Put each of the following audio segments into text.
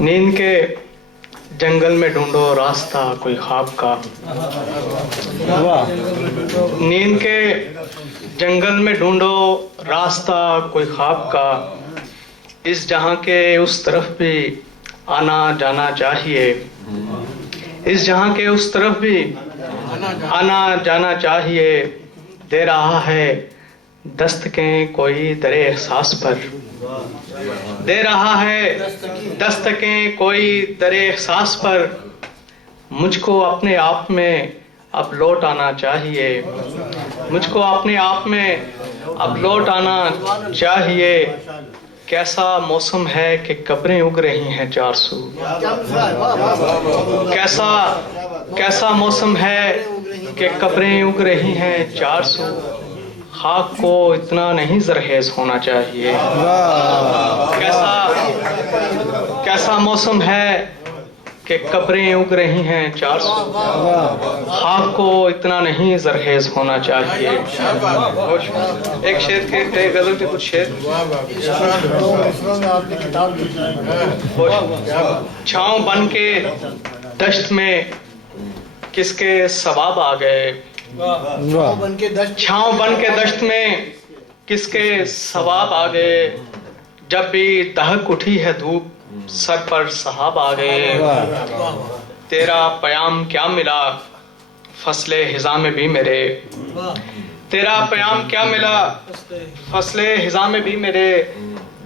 नींद के जंगल में ढूंढो रास्ता कोई ख्वाब का। नींद के जंगल में ढूंढो रास्ता कोई ख्वाब का। इस जहां के उस तरफ भी आना जाना चाहिए। इस जहां के उस तरफ भी आना जाना चाहिए। दे रहा है दस्तकें कोई दरे एहसास पर। दे रहा है दस्तकें कोई दरे एहसास पर। मुझको अपने आप में अब लौट आना चाहिए। मुझको अपने आप में अब लौट आना चाहिए। कैसा मौसम है कि कब्रें उग रही हैं चार सू। कैसा मौसम है कि कब्रें उग रही हैं चार सू। खाक को इतना नहीं जरहेज होना चाहिए। कैसा मौसम है कि कब्रें उग रही हैं चार सौ। खाक को इतना नहीं जरहेज होना चाहिए। एक शेर के गजल के कुछ शेर। छाँव बन के दश्त में किसके सवाब आ गए। छाँव बन के दश्त में किसके सवाब आ गए। जब भी दहक उठी है धूप सर पर सहाब आ गए। तेरा प्याम क्या मिला फसले हिजा में भी मेरे। तेरा प्याम क्या मिला फसले हिजा में भी मेरे।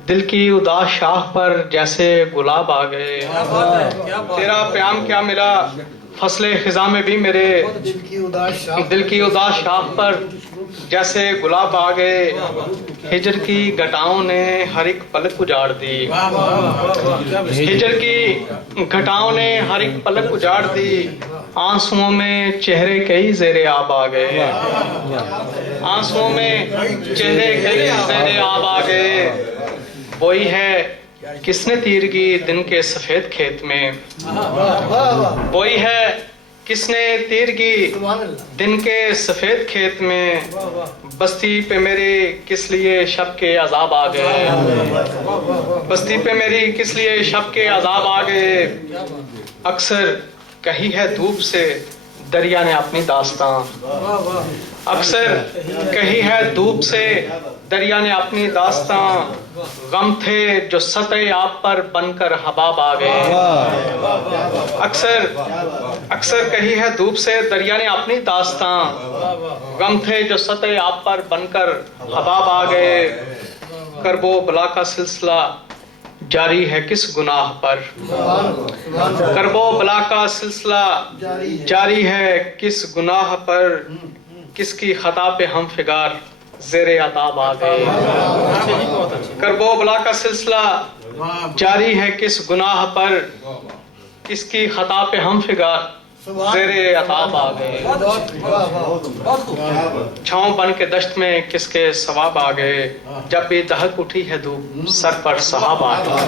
दिल की उदास शाह पर जैसे गुलाब आ गए। तेरा प्याम क्या मिला फसले खिजा में भी मेरे। दिल की उदास शाख पर जैसे गुलाब आ गए। हिजर की घटाओं ने हर एक पलक उजाड़ दी। हिजर की घटाओं ने हर एक पलक उजाड़ दी। आंसुओं में चेहरे कई ज़ेरे आब आ गए। आंसुओं में चेहरे कई ज़ेरे आब आ गए। वही है किसने तीरगी दिन के सफेद खेत में। वही है किसने तीरगी दिन के सफेद खेत में। बस्ती पे मेरे किस लिए शब के अजाब आ गए। बस्ती पे मेरी किस लिए शब के अजाब आ गए। अक्सर कही है धूप से दरिया ने अपनी दास्तां। अक्सर कही है धूप से दरिया ने अपनी दास्तां। गम थे जो सतह आप पर बनकर हबाब आ गए। अक्सर कही है धूप से दरिया ने अपनी दास्तां। गम थे जो सतह आप पर बनकर हबाब आ गए। करबो बला का सिलसिला जारी है किस गुनाह पर। करबो बला का सिलसिला जारी है किस गुनाह पर। किसकी खता पे हम फिगार ज़ेरे अताब आ गए। करबो बला का सिलसिला जारी है किस गुनाह पर। किसकी खता पे हम फिगार ज़ेरे अताब आ गए। छाँव बन के दश्त में किसके सवाब आ गए। जब भी दहक उठी है धूप सर पर सहाब आ गए।